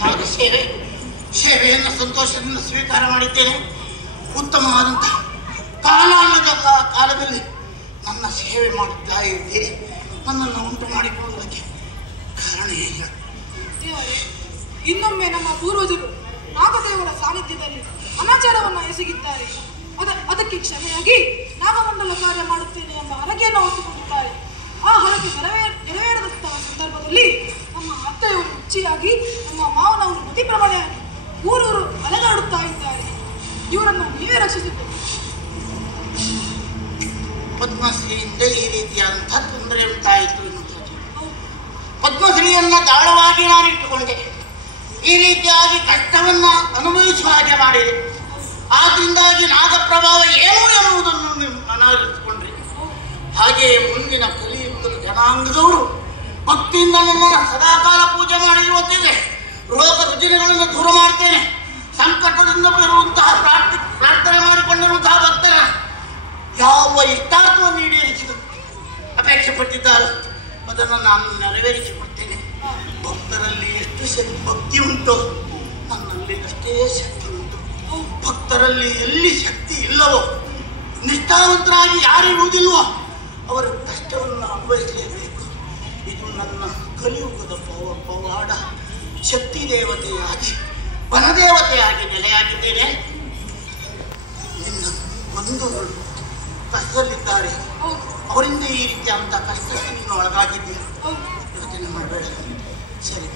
ನಾನು ಸೇವೆಯನ್ನು ಸಂತೋಷದಿಂದ ಸ್ವೀಕಾರ ಮಾಡಿದ್ದೇನೆ. ಉತ್ತಮವಾದಂತಹ ಕಾಲಾನದ ಕಾಲದಲ್ಲಿ ನನ್ನ ಸೇವೆ ಮಾಡುತ್ತಾ ಇದ್ದೀರಿ. ನನ್ನನ್ನು ಉಂಟು ಮಾಡಿಕೊಳ್ಳುವುದಕ್ಕೆ ಕಾರಣ ಹೇಗೆ? ಇನ್ನೊಮ್ಮೆ ನಮ್ಮ ಪೂರ್ವಜರು ನಾಗದೇವರ ಸಾನ್ನಿಧ್ಯದಲ್ಲಿ ಅನಾಚಾರವನ್ನು ಎಸಗಿದ್ದಾರೆ. ಅದಕ್ಕೆ ಕ್ಷಮೆಯಾಗಿ ನಾಗಮಂಡಲ ಕಾರ್ಯ ಮಾಡುತ್ತೇನೆ ಎಂಬ ಹರಕೆಯನ್ನು ಹೊತ್ತುಕೊಂಡಿದ್ದಾರೆ. ಆ ಹರಕೆ ನೆರವೇರದಂತಹ ಸಂದರ್ಭದಲ್ಲಿ ನಮ್ಮ ಅತ್ತೆಯವರು ಹುಚ್ಚಿಯಾಗಿ ನಮ್ಮ ಮಾವನವರು ಮತಿಭ್ರಮಣೆಯಾಗಿ ಊರೂರು ಅಲೆದಾಡುತ್ತಾ ಇದ್ದಾರೆ. ಇವರನ್ನು ನೀವೇ ರಕ್ಷಿಸಿದ್ದು. ಪದ್ಮಶ್ರೀಯಿಂದ ಈ ರೀತಿಯಾದಂತಹ ತೊಂದರೆ ಉಂಟಾಯಿತು ಎನ್ನುವುದು. ಪದ್ಮಶ್ರೀಯನ್ನ ದಾಳವಾಗಿ ನಾನು ಇಟ್ಟುಕೊಂಡೆ, ಈ ರೀತಿಯಾಗಿ ಕಷ್ಟವನ್ನ ಅನುಭವಿಸುವ ಹಾಗೆ ಮಾಡಿದೆ. ಆದ್ರಿಂದಾಗಿ ನಾಗಪ್ರಭಾವ ಏನು ಎನ್ನುವುದನ್ನು ನೀವು ಮನವರಿಸಿಕೊಂಡ್ರಿ. ಹಾಗೆಯೇ ಮುಂದಿನ ಕಲಿಯುಗದ ಜನಾಂಗದವರು ಭಕ್ತಿಯಿಂದ ನನ್ನನ್ನು ಸದಾಕಾಲ ಪೂಜೆ ಮಾಡಿ ಇವತ್ತಿದೆ. ರೋಗ ರುಜಿನಗಳನ್ನು ದೂರ ಮಾಡ್ತೇನೆ. ಸಂಕಟದಿಂದ ಬರುವಂತಹ ಪ್ರಾರ್ಥನೆ ಮಾಡಿಕೊಂಡಿರುವಂತಹ ಭಕ್ತರ ಯಾವ ಇಷ್ಟಾರ್ಥವನ್ನು ಈಡೇರಿಸಿದ ಅಪೇಕ್ಷೆ ಪಟ್ಟಿದ್ದಾರೆ ಅದನ್ನು ನಾನು ನೆರವೇರಿಸಿಕೊಡ್ತೇನೆ. ಭಕ್ತರಲ್ಲಿ ಎಷ್ಟು ಭಕ್ತಿ ಉಂಟೋ ನನ್ನಲ್ಲಿ ಅಷ್ಟೇ ಶಕ್ತಿ ಉಂಟು. ಭಕ್ತರಲ್ಲಿ ಎಲ್ಲಿ ಶಕ್ತಿ ಇಲ್ಲವೋ, ನಿಷ್ಠಾವಂತರಾಗಿ ಯಾರಿರುವುದಿಲ್ವೋ ಅವರ ಕಷ್ಟವನ್ನು ಅನುಭವಿಸಲೇಬೇಕು. ಇದು ನನ್ನ ಕಲಿಯುಗದ ಪವಾಡ. ಶಕ್ತಿ ದೇವತೆಯಾಗಿ ವನದೇವತೆಯಾಗಿ ನೆಲೆಯಾಗಿದ್ದೇನೆ. ನಿನ್ನ ಬಂಧುಗಳು ಕಷ್ಟದಲ್ಲಿದ್ದಾರೆ, ಅವರಿಂದ ಈ ರೀತಿಯಾದಂತಹ ಕಷ್ಟಕ್ಕೆ ನೀನು ಒಳಗಾಗಿದ್ದೀಯ. ಯೋಚನೆ ಮಾಡಬೇಡ, ಸರಿ.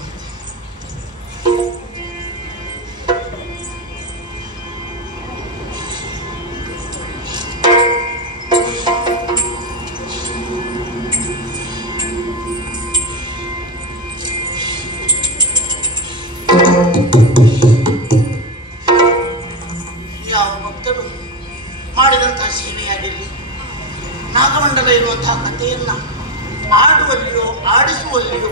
ಯಾವ ಭಕ್ತರು ಮಾಡಿದಂತಹ ಸೇವೆಯಾಗಿರಲಿ, ನಾಗಮಂಡಲ ಎನ್ನುವಂತಹ ಕಥೆಯನ್ನ ಆಡುವಲ್ಲಿಯೋ ಆಡಿಸುವಲ್ಲಿಯೋ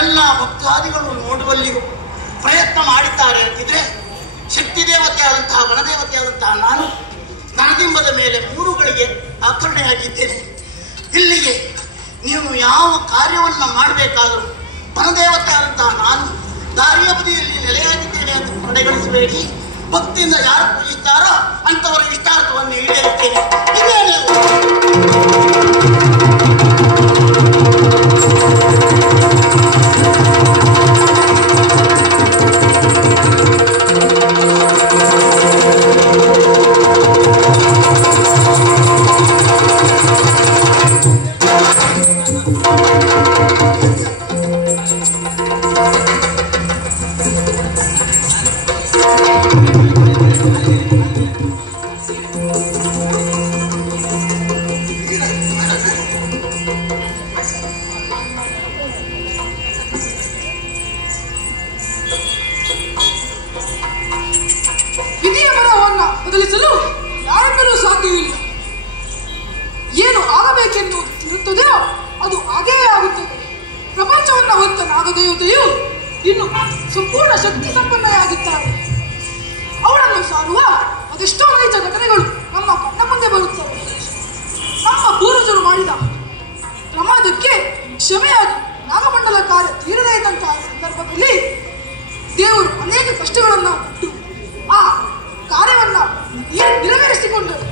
ಎಲ್ಲ ಭಕ್ತಾದಿಗಳು ನೋಡುವಲ್ಲಿಯೂ ಪ್ರಯತ್ನ ಮಾಡಿದ್ದಾರೆ ಅಂತಿದ್ರೆ, ಶಕ್ತಿ ದೇವತೆಯಾದಂತಹ ವನದೇವತೆಯಾದಂತಹ ನಾನು ನರದಿಂಬದ ಮೇಲೆ 3 ಗಳಿಗೆ ಆಕರಣೆಯಾಗಿದ್ದೇನೆ. ಇಲ್ಲಿಗೆ ನೀವು ಯಾವ ಕಾರ್ಯವನ್ನ ಮಾಡಬೇಕಾದರೂ ವನದೇವತೆ ಆದಂತಹ ನಾನು ದಾರಿಯ ಬದಿಯಲ್ಲಿ ನೆಲೆಯಾಗಿದ್ದೇನೆ ಅಂತ ಪಡೆಗಳಿಸಬೇಡಿ. ಭಕ್ತಿಯಿಂದ ಯಾರು ಪೂಜಿಸ್ತಾರೋ ಅಂತವರ ಇಷ್ಟಾರ್ಥವನ್ನು ಈಡೇರುತ್ತೇನೆ. ಇದೇನೇ ಬದಲಿಸಲು ಯಾರಿಂದಲೂ ಸಾಧ್ಯವಿಲ್ಲ. ಏನು ಆಗಬೇಕೆಂದು ಇರುತ್ತದೆಯೋ ಅದು ಹಾಗೇ ಆಗುತ್ತದೆ. ಪ್ರಪಂಚವನ್ನು ಹೊತ್ತ ನಾಗದೇವತೆಯು ಇನ್ನು ಸಂಪೂರ್ಣ ಶಕ್ತಿ ಸಂಪನ್ನೆಯಾಗಿದ್ದಾಳೆ. ಅವಳನ್ನು ಸಾರುವ ಅದೆಷ್ಟೋ ನೈಜ ಘಟನೆಗಳು ನಮ್ಮ ಕಣ್ಣ ಮುಂದೆ ಬರುತ್ತವೆ. ನಮ್ಮ ಪೂರ್ವಜರು ಮಾಡಿದ ಪ್ರಮಾದಕ್ಕೆ ಕ್ಷಮೆಯಾಗಿ ನಾಗಮಂಡಲ ಕಾರ್ಯ ತೀರದೇ ಇದ್ದಂತಹ ಸಂದರ್ಭದಲ್ಲಿ ದೇವರು ಅನೇಕ ಕಷ್ಟಗಳನ್ನು ಕೊಟ್ಟು ಆ ಕಾರ್ಯವನ್ನ ನೆರವೇರಿಸಿಕೊಂಡರು.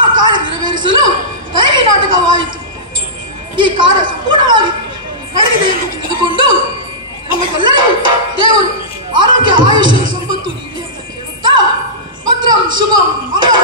ಆ ಕಾರ್ಯ ನೆರವೇರಿಸಲು ದೈವಿ ನಾಟಕವಾಯಿತು. ಈ ಕಾರ್ಯ ಸಂಪೂರ್ಣವಾಗಿ ನಡೆದಿದೆ ಎಂದು ತಿಳಿದುಕೊಂಡು ನಮಗೆಲ್ಲರಿಗೂ ದೇವರು ಆರೋಗ್ಯ ಆಯುಷ್ಯ ಸಂಪತ್ತು ನೀಡಿ ಅಂತ ಕೇಳುತ್ತಾ ಭದ್ರಂ ಶುಭಂ ಮಂಗಳ